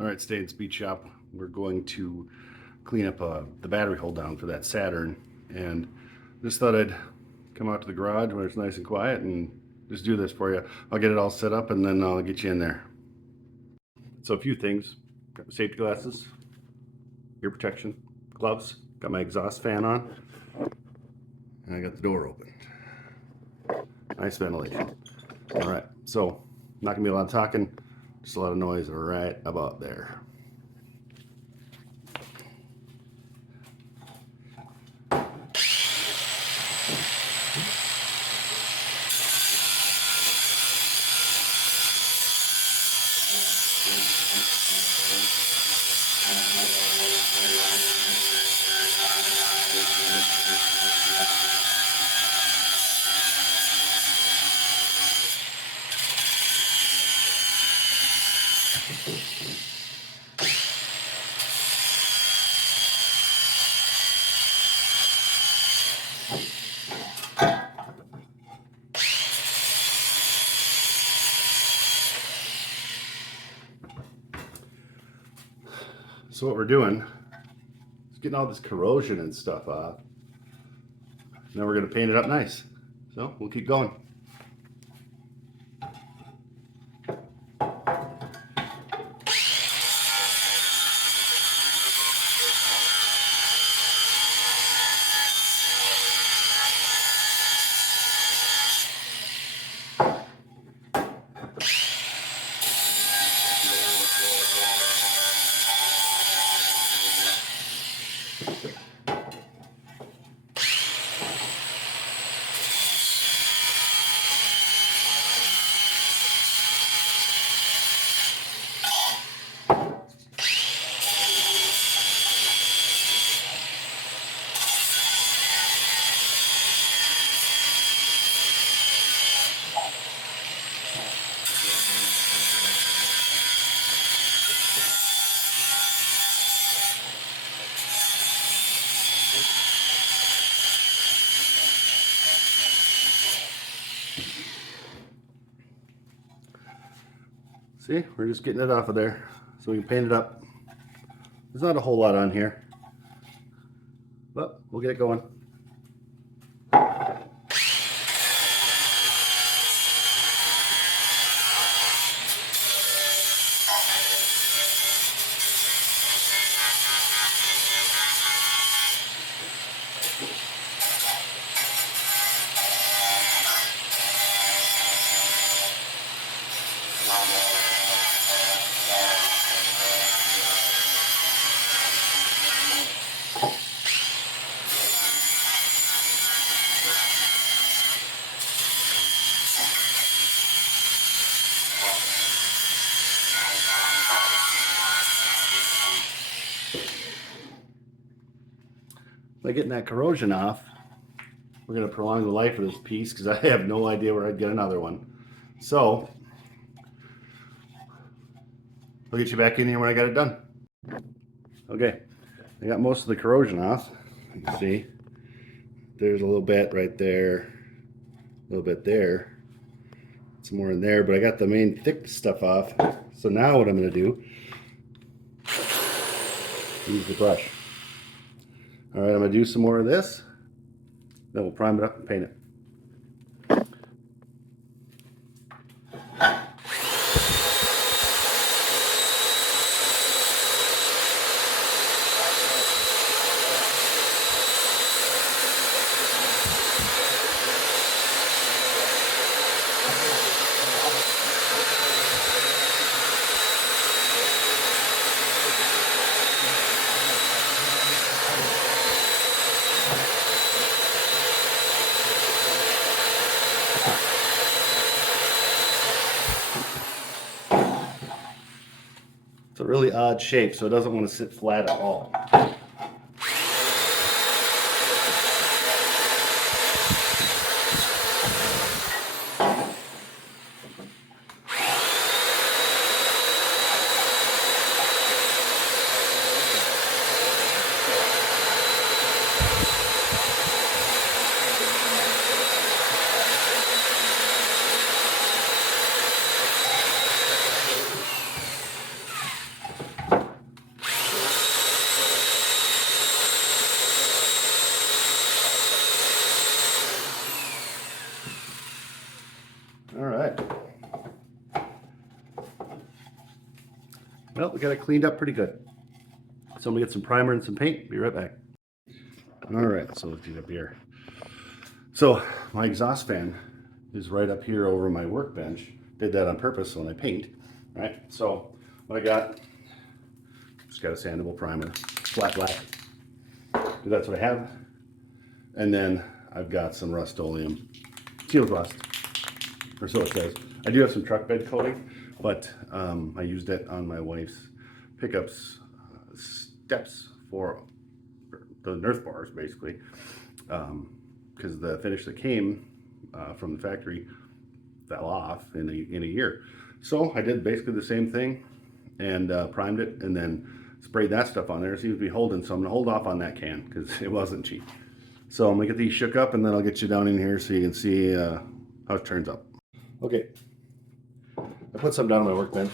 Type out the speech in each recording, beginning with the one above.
All right, stay in Speed Shop. We're going to clean up the battery hold down for that Saturn, and just thought I'd come out to the garage where it's nice and quiet and just do this for you. I'll get it all set up and then I'll get you in there. So a few things: got my safety glasses, ear protection, gloves, got my exhaust fan on, and I got the door open. Nice ventilation. All right, so not gonna be a lot of talking, just a lot of noise right about there. So what we're doing is getting all this corrosion and stuff off. Now we're going to paint it up nice. So we'll keep going. See, we're just getting it off of there so we can paint it up. There's not a whole lot on here, but we'll get it going. By getting that corrosion off, we're going to prolong the life of this piece because I have no idea where I'd get another one. So I'll get you back in here when I got it done. Okay, I got most of the corrosion off. You can see there's a little bit right there, a little bit there, some more in there, but I got the main thick stuff off. So now what I'm going to do, use the brush. All right, I'm going to do some more of this, then we'll prime it up and paint it. It's a really odd shape, so it doesn't want to sit flat at all. Well, we got it cleaned up pretty good. So I'm gonna get some primer and some paint. Be right back. All right, so let's get up here. So my exhaust fan is right up here over my workbench. Did that on purpose when I paint, right? So what I got, just got a sandable primer, flat black. That's what I have. And then I've got some Rust-Oleum, sealed rust, or so it says. I do have some truck bed coating, but I used it on my wife's pickups steps for the Nerf bars, basically, because the finish that came from the factory fell off in a year. So I did basically the same thing and primed it and then sprayed that stuff on there. It seems to be holding, so I'm gonna hold off on that can because it wasn't cheap. So I'm gonna get these shook up and then I'll get you down in here so you can see how it turns out. Okay, I put some down on my workbench.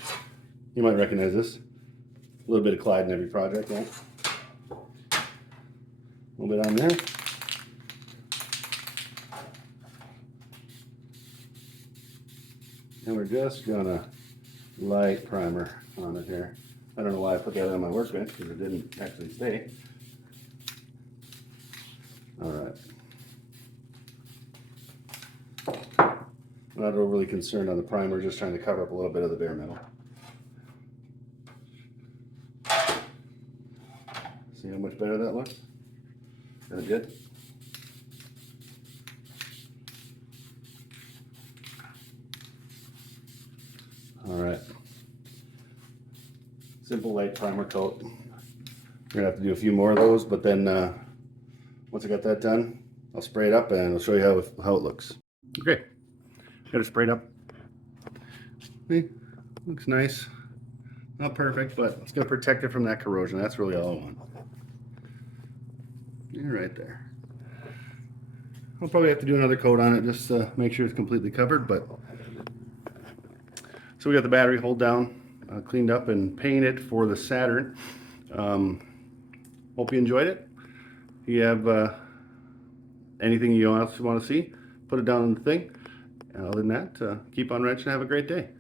You might recognize this. A little bit of Clyde in every project, right? A little bit on there. And we're just gonna light primer on it here. I don't know why I put that on my workbench because it didn't actually stay. All right. I'm not overly concerned on the primer, just trying to cover up a little bit of the bare metal. See how much better that looks? Is that good? All right. Simple light primer coat. We're gonna have to do a few more of those, but then once I got that done, I'll spray it up and I'll show you how it looks. Okay, got it sprayed up. See, looks nice. Not perfect, but it's gonna protect it from that corrosion. That's really all I want. You're right there. I'll probably have to do another coat on it just to make sure it's completely covered, but so we got the battery hold down, cleaned up and painted for the Saturn. Hope you enjoyed it. If you have anything else you want to see, put it down in the thing. And other than that, keep on wrenching and have a great day.